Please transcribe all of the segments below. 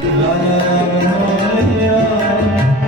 Hare Rama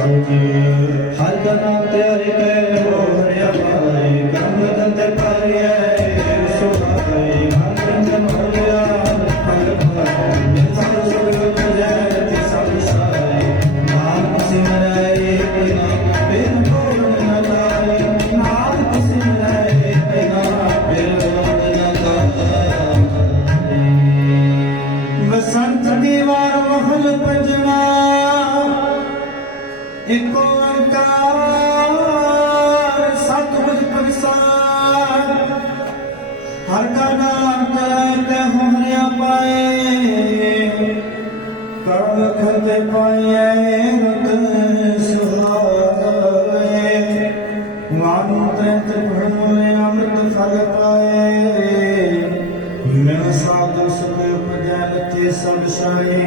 ਤੁਮਜ ਪਵਿਸਾਰ ਹਰ ਕਰਨਾ ਅੰਤਰ ਤੇ ਹੋਰਿਆ ਪਾਏ ਕਰਮ ਖਤੇ ਪਾਏ ਰਤ ਸੁਹਾਏ ਮਨ ਤ੍ਰਿਤ ਭਰਮੇ ਅੰਮ੍ਰਿਤ ਫਲ ਪਾਏ ਮੈਂ ਸਾਧੂ ਸੁਖ ਉਪਜੈ ਰਤੇ ਸਭ ਸਾਏ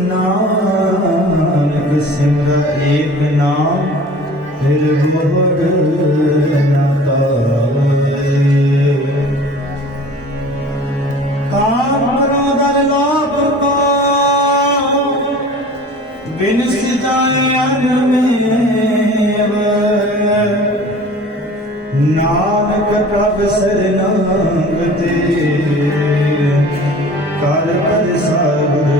ਨਾਨਕ ਸਿਮਰੈ ਫਿਰ ਮੋਗ ਨਾ ਪਾਵੇ। ਕਾਮ ਕ੍ਰੋਧ ਅਰ ਕੋ ਬਿਨ ਸਿਤਾਇਨ ਮੇਵ ਨਾਨਕ ਪ੍ਰਭ ਸਰਨਾਂਗ ਤੇ ਕਰ ਕਰ ਸਾਗੁਰ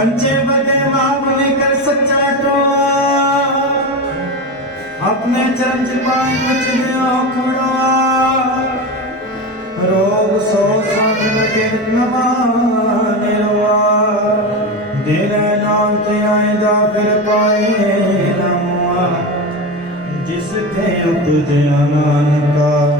ਮਿਲੋਨਾ ਪੰਚੇ ਬਦੇ ਮਾਮਲੇ ਕਰ ਸੱਚਾ ਟੋਆ। ਆਪਣੇ ਚਰਨ ਚ ਪਾਈ ਮਚਦੇ ਆਖੜਾ ਰੋਗ ਸੋ ਸੰਗ ਲਗੇ ਨਵਾ ਨਿਰਵਾ ਦੇਰੇ ਨਾਮ ਤੇ ਆਇਦਾ ਫਿਰ ਪਾਏ ਨਮਾ ਜਿਸ ਤੇ ਉਪਜਿਆ ਨਾਨਕਾ